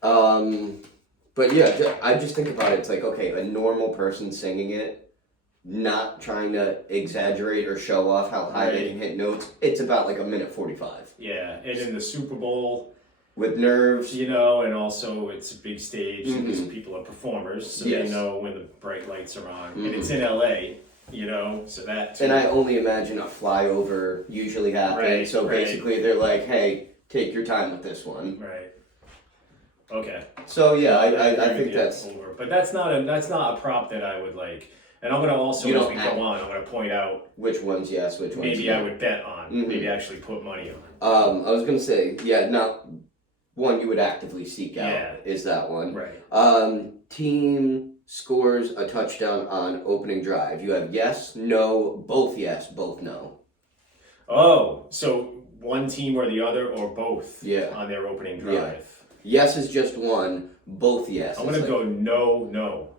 But yeah, I just think about it. It's like, okay, a normal person singing it, not trying to exaggerate or show off how high they can hit notes. It's about like 1:45. Yeah, and in the Super Bowl... With nerves. You know, and also it's a big stage, and these people are performers, so they know when the bright lights are on. And it's in LA, you know, so that... And I only imagine a flyover usually happens, so basically they're like, hey, take your time with this one. Right. Okay. So yeah, I think that's... Over. But that's not a prop that I would like... And I'm going to also, as we go on, I'm going to point out... Which one's yes, which one's maybe I would bet on. Maybe actually put money on. I was going to say, not... One you would actively seek out is that one. Right. Team scores a touchdown on opening drive. You have yes, no, both no. Oh, so one team or the other or both on their opening drive? Yeah. Yes is just one, both yes. I'm going to go no.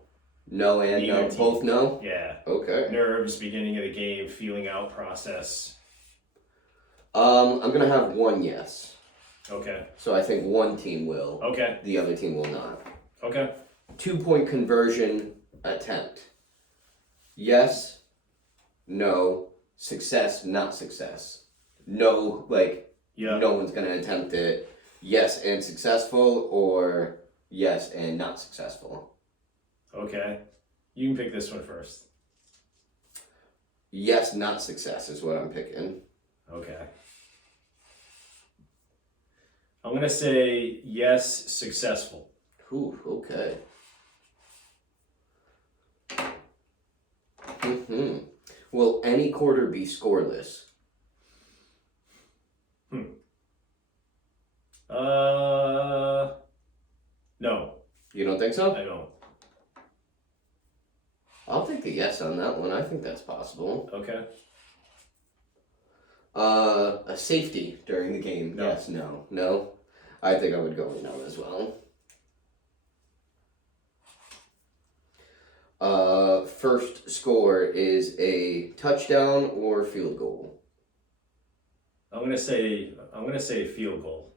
No and no, both no? Yeah. Okay. Nerves, beginning of the game, feeling out process. I'm going to have one yes. Okay. So I think one team will. Okay. The other team will not. Okay. 2-point conversion attempt. Yes, no, success, not success. No, no one's going to attempt it. Yes and successful, or yes and not successful. Okay. You can pick this one first. Yes, not success is what I'm picking. Okay. I'm going to say yes, successful. Ooh, okay. Will any quarter be scoreless? No. You don't think so? I don't. I'll take the yes on that one. I think that's possible. Okay. A safety during the game. No. Yes, no. I think I would go with no as well. First score is a touchdown or field goal. I'm gonna say field goal.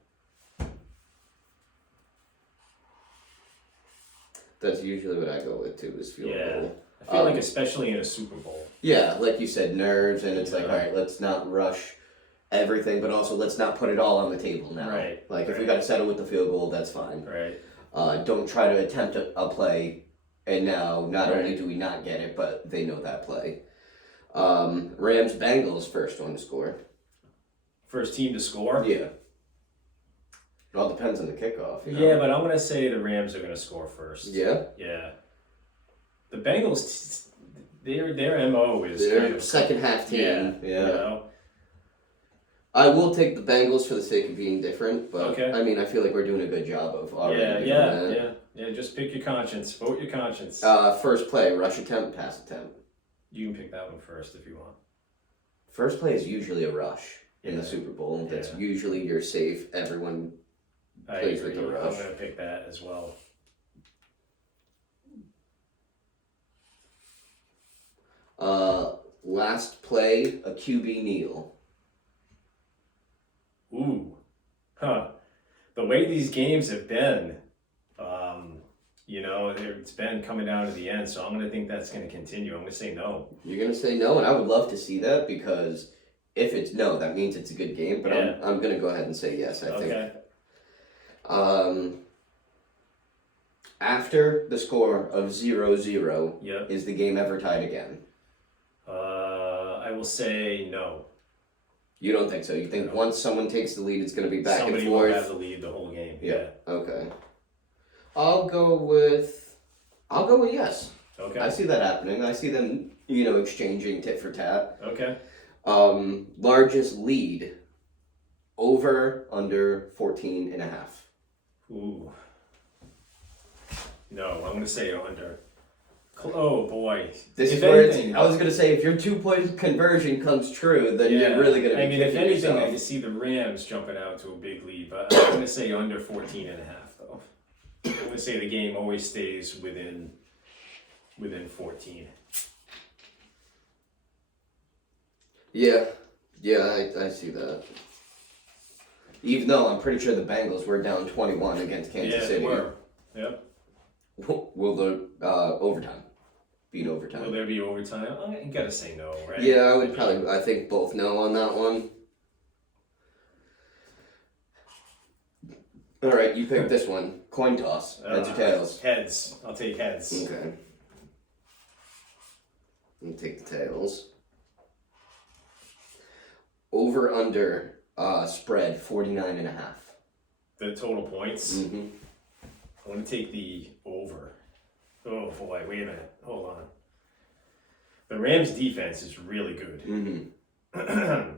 That's usually what I go with too, is field goal. I feel like especially in a Super Bowl. Yeah, like you said, nerves, and it's like, all right, let's not rush everything, but also let's not put it all on the table now. Right. If we got to settle with the field goal, that's fine. Right. Don't try to attempt a play, and now not only do we not get it, but they know that play. Rams Bengals first one to score. First team to score? Yeah. It all depends on the kickoff. You know? Yeah, but I'm going to say the Rams are going to score first. Yeah? Yeah. The Bengals, their MO is They're kind of second half team. Yeah. You know? I will take the Bengals for the sake of being different, but Okay. I mean, I feel like we're doing a good job of already doing that. Yeah, just pick your conscience. Vote your conscience. First play, rush attempt, pass attempt. You can pick that one first if you want. First play is usually a rush in the Yeah. Super Bowl. That's Yeah. usually you're safe. Everyone I plays agree. with the rush. I'm going to pick that as well. Last play, a QB kneel. Ooh. Huh. The way these games have been, it's been coming down to the end, so I'm going to think that's going to continue. I'm going to say no. You're going to say no, and I would love to see that because if it's no, that means it's a good game, but Yeah. I'm going to go ahead and say yes, I Okay. think. After the score of 0-0, Yep. is the game ever tied again? I will say no. You don't think so? You think No. once someone takes the lead, it's going to be back Somebody and will forth? have the lead the whole game. Yeah. Okay. I'll go with yes. Okay. I see that happening. I see them, exchanging tit for tat. Okay. Largest lead, over, under 14 and a half. Ooh. No, I'm going to say under. Oh boy. This If is where anything- I was going to say, if your 2-point conversion comes true, then you're really going to be I mean, if kicking anything, yourself. I can see the Rams jumping out to a big lead, but I'm going to say under 14 and a half, though. I'm going to say the game always stays within 14. Yeah, I see that. Even though I'm pretty sure the Bengals were down 21 against Kansas Yeah, City. they were. Yep. Will the overtime beat overtime? Will there be overtime? You got to say no, right? Yeah, I think both no on that one. All right, you pick this one. Coin toss. Heads or tails? Heads. I'll take heads. Okay. You take the tails. Over under spread 49 and a half. The total points. Mm-hmm. I want to take the over. Oh boy, wait a minute. Hold on. The Rams defense is really good. Mm-hmm.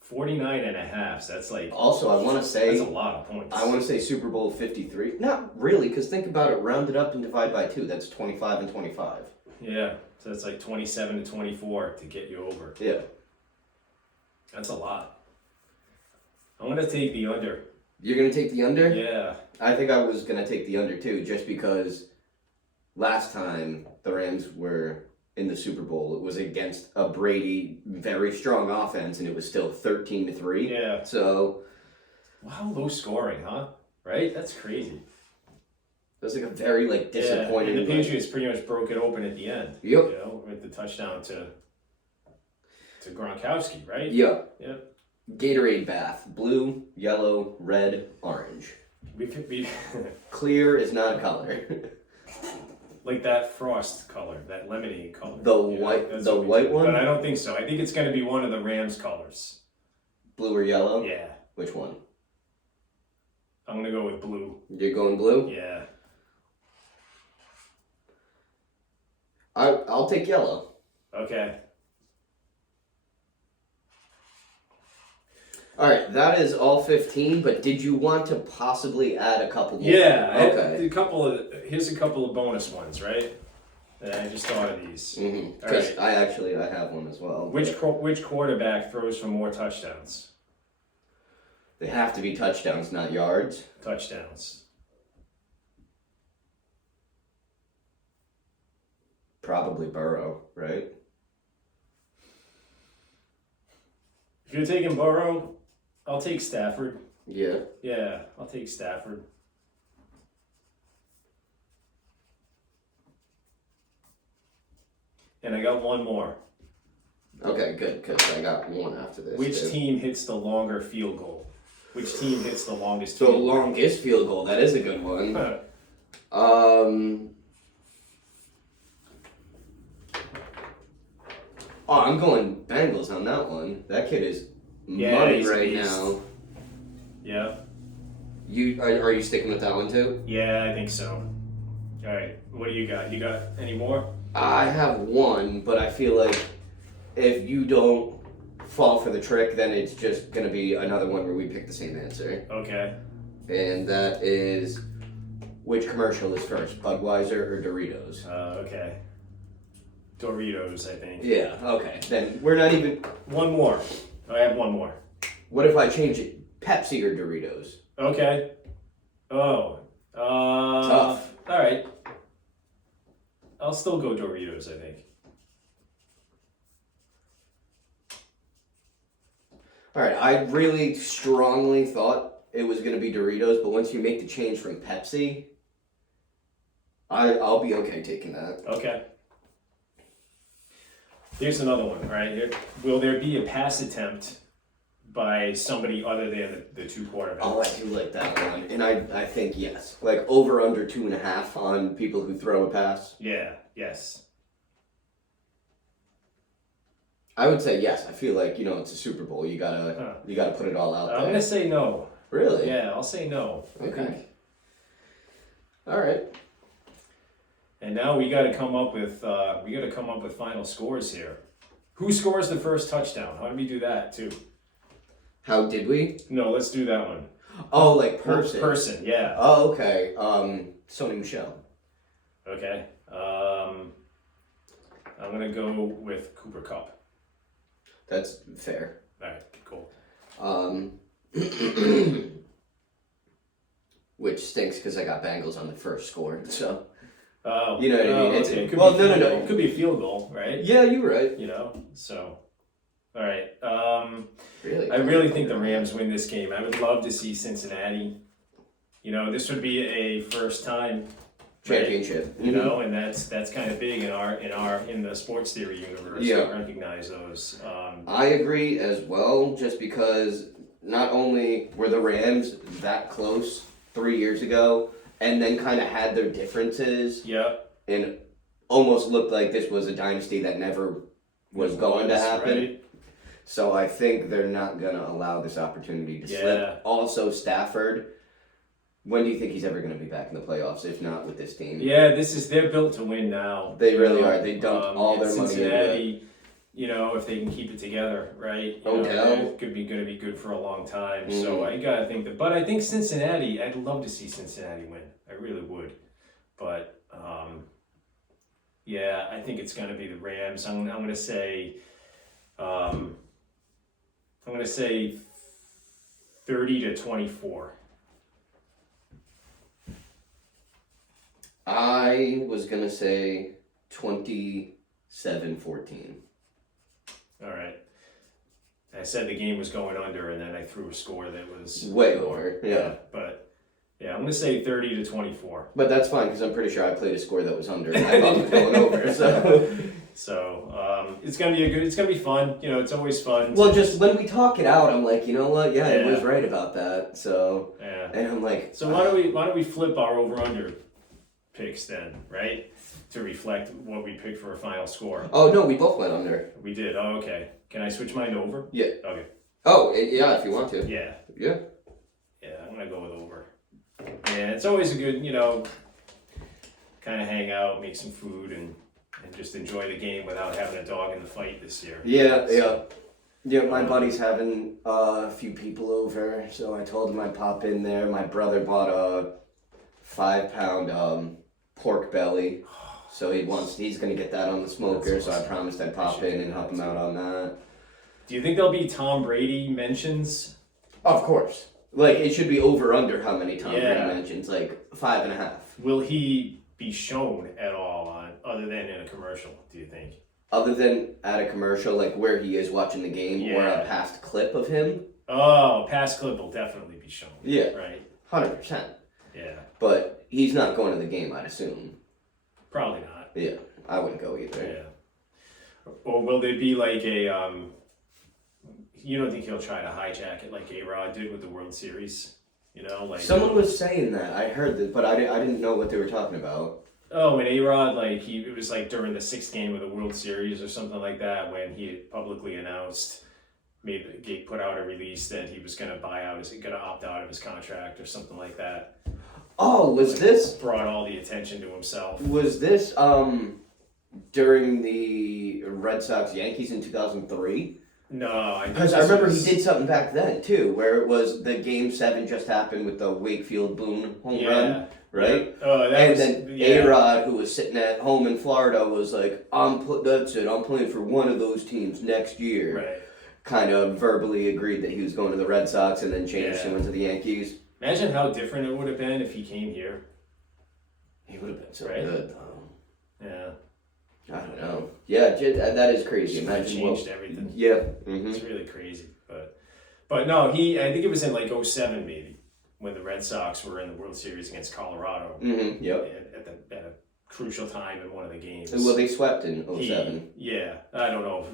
49 and a half. So that's like, Also, I want to say that's a lot of points. I want to say Super Bowl 53. Not really, because think about it. Round it up and divide by 2. That's 25 and 25. Yeah, so that's like 27 to 24 to get you over. Yeah. That's a lot. I'm going to take the under. You're going to take the under? Yeah. I think I was going to take the under too, just because last time the Rams were in the Super Bowl, it was against a Brady very strong offense, and it was still 13-3. Yeah. So Wow, low scoring, huh? Right? That's crazy. it was like a very disappointing. Yeah, and the Patriots pretty much broke it open at the end. Yep. You know, with the touchdown to Gronkowski, right? Yep. Yep. Gatorade bath: blue, yellow, red, orange. We Clear is not a color. like that frost color, that lemonade color. The You know, white- that's the what we white do. one? But I don't think so. I think it's going to be one of the Rams colors. Blue or yellow? Yeah. Which one? I'm going to go with blue. You're going blue? Yeah. I'll take yellow. Okay. All right, that is all 15, but did you want to possibly add a couple more? Yeah. Okay. Here's a couple of bonus ones, right? I just thought of these. Because All right. I have one as well. Which quarterback throws for more touchdowns? They have to be touchdowns, not yards. Touchdowns. Probably Burrow, right? If you're taking Burrow, I'll take Stafford. Yeah. Yeah, I'll take Stafford. And I got one more. Okay, good, because I got one after this. Which too. team hits the longer field goal? Which team hits the longest The field goal? longest field goal, that is a good one. Huh. Oh, I'm going Bengals on that one. That kid is money he's a right beast. now. Yeah. Are you sticking with that one too? Yeah, I think so. All right, what do you got? You got any more? I have one, but I feel like if you don't fall for the trick, then it's just gonna be another one where we pick the same answer. Okay. And that is, which commercial is first, Budweiser or Doritos? Okay. Doritos, I think. Yeah. Okay. Then we're not even. One more. I have one more. What if I change it, Pepsi or Doritos? Okay. Oh. Tough. All right. I'll still go Doritos, I think. All right. I really strongly thought it was gonna be Doritos, but once you make the change from Pepsi, I'll be okay taking that. Okay. Here's another one, right? Here. Will there be a pass attempt by somebody other than the two quarterbacks? Oh, I do like that one, and I think yes, like over under 2.5 on people who throw a pass. Yeah. Yes. I would say yes. I feel like it's a Super Bowl. You gotta put it all out there. I'm gonna say no. Really? Yeah, I'll say no. Okay. All right. And now we got to come up with final scores here. Who scores the first touchdown? How do we do that too? How did we? No, let's do that one. Oh, like person. Person, yeah. Oh, okay. Sony Michel. Okay. I'm gonna go with Cooper Kupp. That's fair. All right, cool. Which stinks because I got Bengals on the first score. So. Oh, You know what I mean? It's- okay. It could well, be no. It could be a field goal, right? Yeah, you're right. So. All right. Really? I really think the Rams win this game. I would love to see Cincinnati. This would be a first time Championship. and that's kind of big in the sports theory universe. Yeah. To recognize those. I agree as well, just because not only were the Rams that close 3 years ago, and then kind of had their differences, and almost looked like this was a dynasty that never was going to happen. Right? So I think they're not going to allow this opportunity to slip. Also, Stafford, when do you think he's ever going to be back in the playoffs, if not with this team? Yeah, they're built to win now. They really are. They dumped all their money into Cincinnati, if they can keep it together, right? It could be going to be good for a long time. So I got to think but I think Cincinnati, I'd love to see Cincinnati win. I really would. But, I think it's going to be the Rams. I'm going to say, 30-24. I was going to say 27-14. All right. I said the game was going under, and then I threw a score that was way over. Yeah. But I'm going to say 30-24. But that's fine because I'm pretty sure I played a score that was under, and I thought it was going over. So it's gonna be fun. It's always fun. Well, just when we talk it out, I'm like, you know what? Yeah, I was right about that. So and I'm like, so why don't we flip our over under picks then, right? To reflect what we picked for a final score. Oh no, we both went under. We did. Oh, okay. Can I switch mine to over? Yeah. Okay. Oh yeah, if you want to. Yeah. Yeah. Yeah, I'm gonna go with over. Yeah, it's always a good, kind of hang out, make some food, and just enjoy the game without having a dog in the fight this year. Yeah. My buddy's having a few people over, so I told him I'd pop in there. My brother bought a 5-pound pork belly, so he's gonna get that on the smoker. So I promised I'd pop in and help him out on that. Do you think there'll be Tom Brady mentions? Of course. Like, it should be over under how many Tom Brady mentions, like 5.5. Will he be shown at all other than in a commercial, do you think? Other than at a commercial, like where he is watching the game or a past clip of him? Oh, past clip will definitely be shown. Yeah. Right? 100%. Yeah. But he's not going to the game, I'd assume. Probably not. Yeah, I wouldn't go either. Yeah. Or will there be like a, you don't think he'll try to hijack it like A-Rod did with the World Series? Someone was saying that. I heard that, but I didn't know what they were talking about. Oh, and A-Rod, it was like during the 6th game of the World Series or something like that when he had publicly announced put out a release that he was going to opt out of his contract or something like that. Oh, was this brought all the attention to himself? Was this during the Red Sox Yankees in 2003? No, because I remember he did something back then too, where it was the Game 7 just happened with the Wakefield Boone home run, right? Yeah. Then A-Rod, who was sitting at home in Florida, was like, that's it, I'm playing for one of those teams next year. Right. Kind of verbally agreed that he was going to the Red Sox and then changed and went to the Yankees. Imagine how different it would have been if he came here. He would have been so good, though. Yeah. I don't know. Yeah, that is crazy. Imagine changed everything. Yeah. It's really crazy. But no, I think it was in like 2007 maybe, when the Red Sox were in the World Series against Colorado. Mm-hmm. Yep. At a crucial time in one of the games. Well, they swept in 2007. I don't know.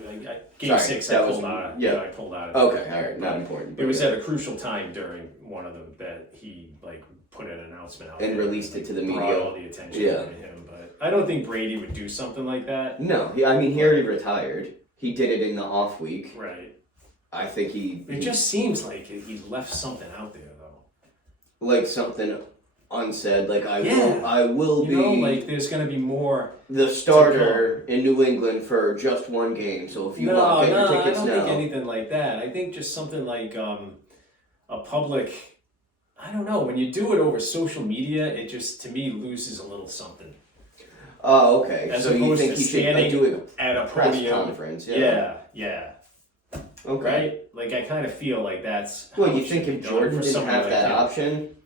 Game 6, I pulled out. I pulled out of it. Okay, all right, not important. It was at a crucial time during one of them that he put an announcement out and released it to the media. Brought all the attention to him, but I don't think Brady would do something like that. No, I mean he already retired. He did it in the off week. Right. I think It just seems like he left something out there though. Like something unsaid. Like I will be. Like there's gonna be more. The starter in New England for just one game. So if you want, get your tickets now. I don't think anything like that. I think just something like a public. I don't know. When you do it over social media, it just to me loses a little something. Oh, okay. As so you think he should do it at a press podium conference? Yeah. Okay. Right? Like I kind of feel like that's. Well, you think if Jordan didn't have that option,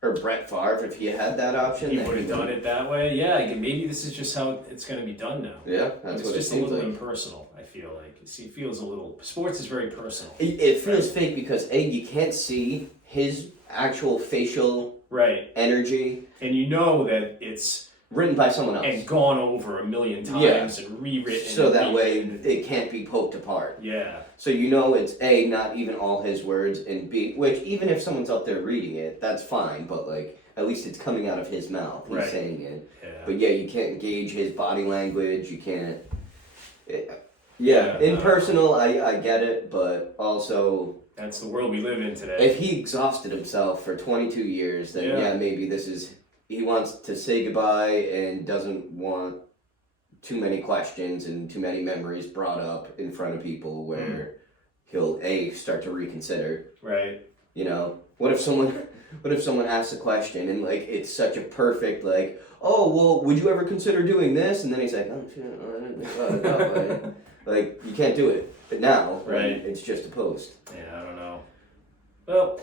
or Brett Favre, if he had that option, he would have done it that way. Yeah, maybe this is just how it's going to be done now. Yeah, that's what it seems like. It's just a little impersonal. I feel like it feels a little. Sports is very personal. It feels fake because you can't see his actual facial energy, and you know that it's written by someone else and gone over a million times and rewritten, so that way it can't be poked apart. Yeah. So you know it's A, not even all his words, and B, which even if someone's up there reading it, that's fine, but at least it's coming out of his mouth. He's saying it. Yeah. But you can't gauge his body language. You can't. Impersonal. I get it, but also. That's the world we live in today. If he exhausted himself for 22 years, then maybe this is. He wants to say goodbye and doesn't want too many questions and too many memories brought up in front of people where he'll start to reconsider. Right. You know, what if someone asks a question and it's such a perfect oh well, would you ever consider doing this? And then he's like, oh shit, I didn't think about it. You can't do it. But now, it's just a post. Yeah, I don't know. Well,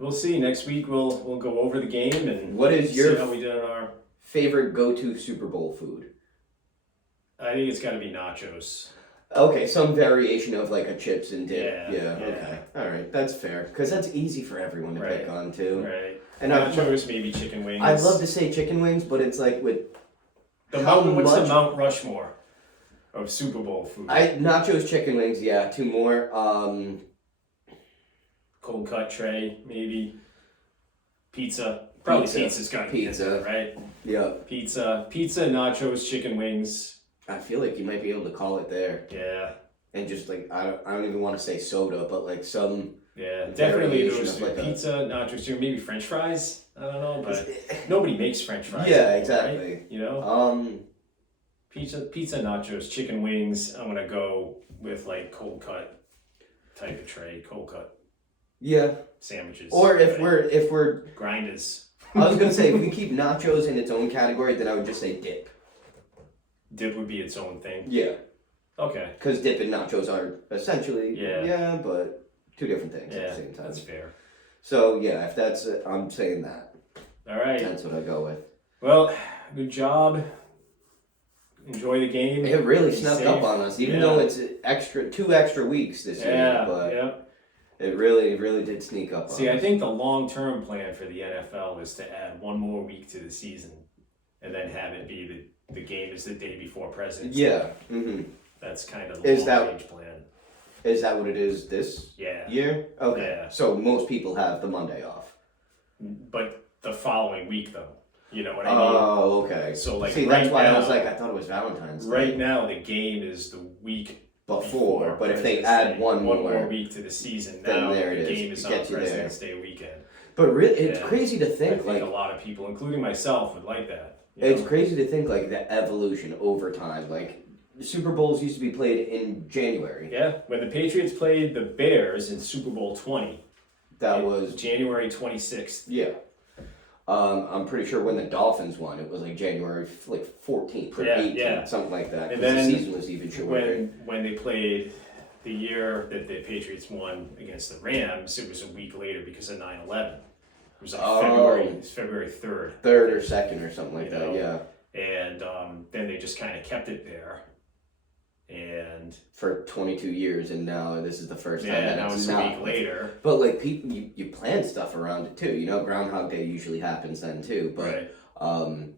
we'll see. Next week we'll go over the game and what is your see how we did on our favorite go-to Super Bowl food? I think it's got to be nachos. Okay, some variation of a chips and dip. Yeah. Okay. All right, that's fair because that's easy for everyone to pick on too. Right. And nachos, maybe chicken wings. I'd love to say chicken wings, but it's with the what's the Mount Rushmore of Super Bowl food? Nachos, chicken wings, two more. Cold cut tray, maybe. Pizza. Probably pizza's got pizza, right? Yeah. Pizza, nachos, chicken wings. I feel like you might be able to call it there. Yeah. And just I don't even want to say soda, but some. Yeah, definitely those pizza, nachos, maybe French fries. I don't know, but nobody makes French fries. Yeah, exactly. Right? You know. Pizza, nachos, chicken wings. I'm gonna go with cold cut type of tray, cold cut. Yeah. Sandwiches. Or if we're grinders. I was gonna say if we keep nachos in its own category, then I would just say dip. Dip would be its own thing. Yeah. Okay. Because dip and nachos are essentially but two different things at the same time. That's fair. So if that's it, I'm saying that. All right. That's what I go with. Well, good job. Enjoy the game. It really snuck up on us, even though it's 2 extra weeks this year. But it really did sneak up on us. See, I think the long-term plan for the NFL is to add one more week to the season and then have it be the game is the day before President's Day. Yeah. Mm-hmm. That's kind of the long-range plan. Is that what it is this year? Okay. Yeah. So most people have the Monday off. But the following week, though. You know what I mean? Oh, okay. So see, that's why I was I thought it was Valentine's Day. Right now, the game is the week before, but if they add one more week to the season, then now there the it is. game is It on gets you there. President's Day weekend. But really, it's Yeah. crazy to I think, think like, a lot of people, including myself, would like that. it's crazy to think, like, the evolution over time. Like, Super Bowls used to be played in January. Yeah, when the Patriots played the Bears in Super Bowl 20, That was, January 26th. yeah. I'm pretty sure when the Dolphins won, it was like January, like, 14th or Yeah, 18th, yeah. something like that. And 'Cause then the season was even shorter. When they played the year that the Patriots won against the Rams, it was a week later because of 9/11. It was like February 3rd. Third or second or something like You that, know? yeah. And then they just kind of kept it there. And For 22 years, and now this is the first time yeah, that now it's it's not. a week later. But like people, you plan stuff around it too. You know, Groundhog Day usually happens then too. But Right.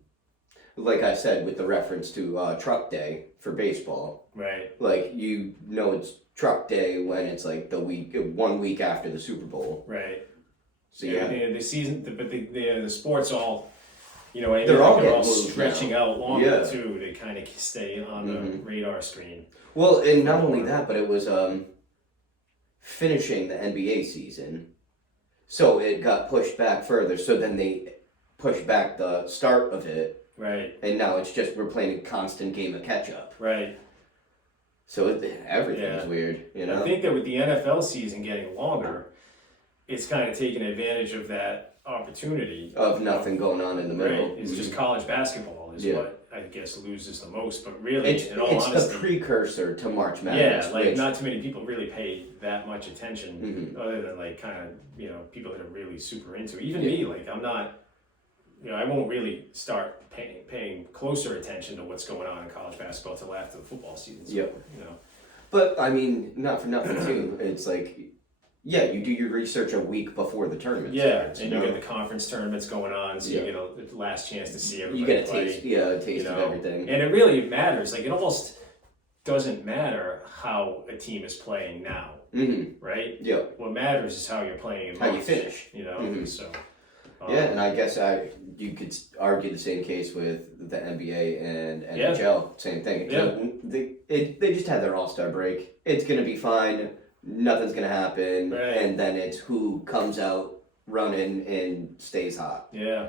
like I said, with the reference to Truck Day for baseball, Right. like you know it's Truck Day when it's like the 1 week after the Super Bowl. Right. So yeah, The season, but the sports all, you know, what I mean? They're all Like, getting all moved stretching now. out longer Yeah. too to kind of stay on the radar screen. well, and not only that, but it was finishing the NBA season, so it got pushed back further. So then they pushed back the start of it. Right. And now it's just we're playing a constant game of catch up. Right. So everything's Yeah. weird, you know. I think that with the NFL season getting longer, it's kind of taking advantage of that opportunity. Of nothing going on in the middle. Right. It's just college basketball is Yeah. what I guess loses the most. But really, It's in all the honesty, precursor to March Madness. yeah, like which, not too many people really pay that much attention, other than like kind of people that are really super into it. Even me, like I'm not. I won't really start paying closer attention to what's going on in college basketball until after the football season. So, Yep. But I mean, not for nothing too. It's like, yeah, you do your research a week before the tournament starts. and you you know? get the conference tournaments going on, so Yeah. you get a last chance to see You everybody get a play. taste, a taste of everything. And it really matters. Like it almost doesn't matter how a team is playing now, right? Yeah. What matters is how you're playing in How you March, finish. So. Yeah, and I guess you could argue the same case with the NBA and NHL. Same thing. Yeah. They just had their All-Star break. It's gonna be fine. Nothing's gonna happen, Right. and then it's who comes out running and stays hot. Yeah.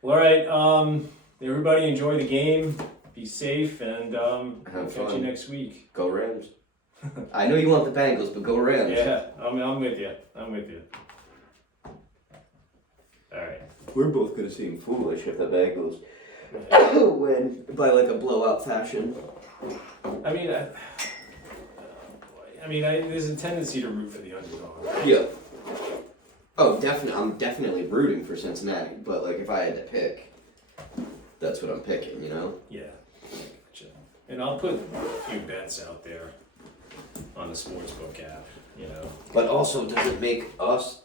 Well, all right. Everybody enjoy the game. Be safe, and we'll catch you fun. next week. Go Rams! I know you want the Bengals, but go Rams. Yeah, I'm with you. I'm with you. All right. We're both gonna seem foolish if the Bengals win by like a blowout fashion. I mean, there's a tendency to root for the underdog. Right? Yeah. Oh, definitely. I'm definitely rooting for Cincinnati, but like if I had to pick, that's what I'm picking. You know. Yeah. Gotcha. And I'll put a few bets out there on the sportsbook app. But also, does it make us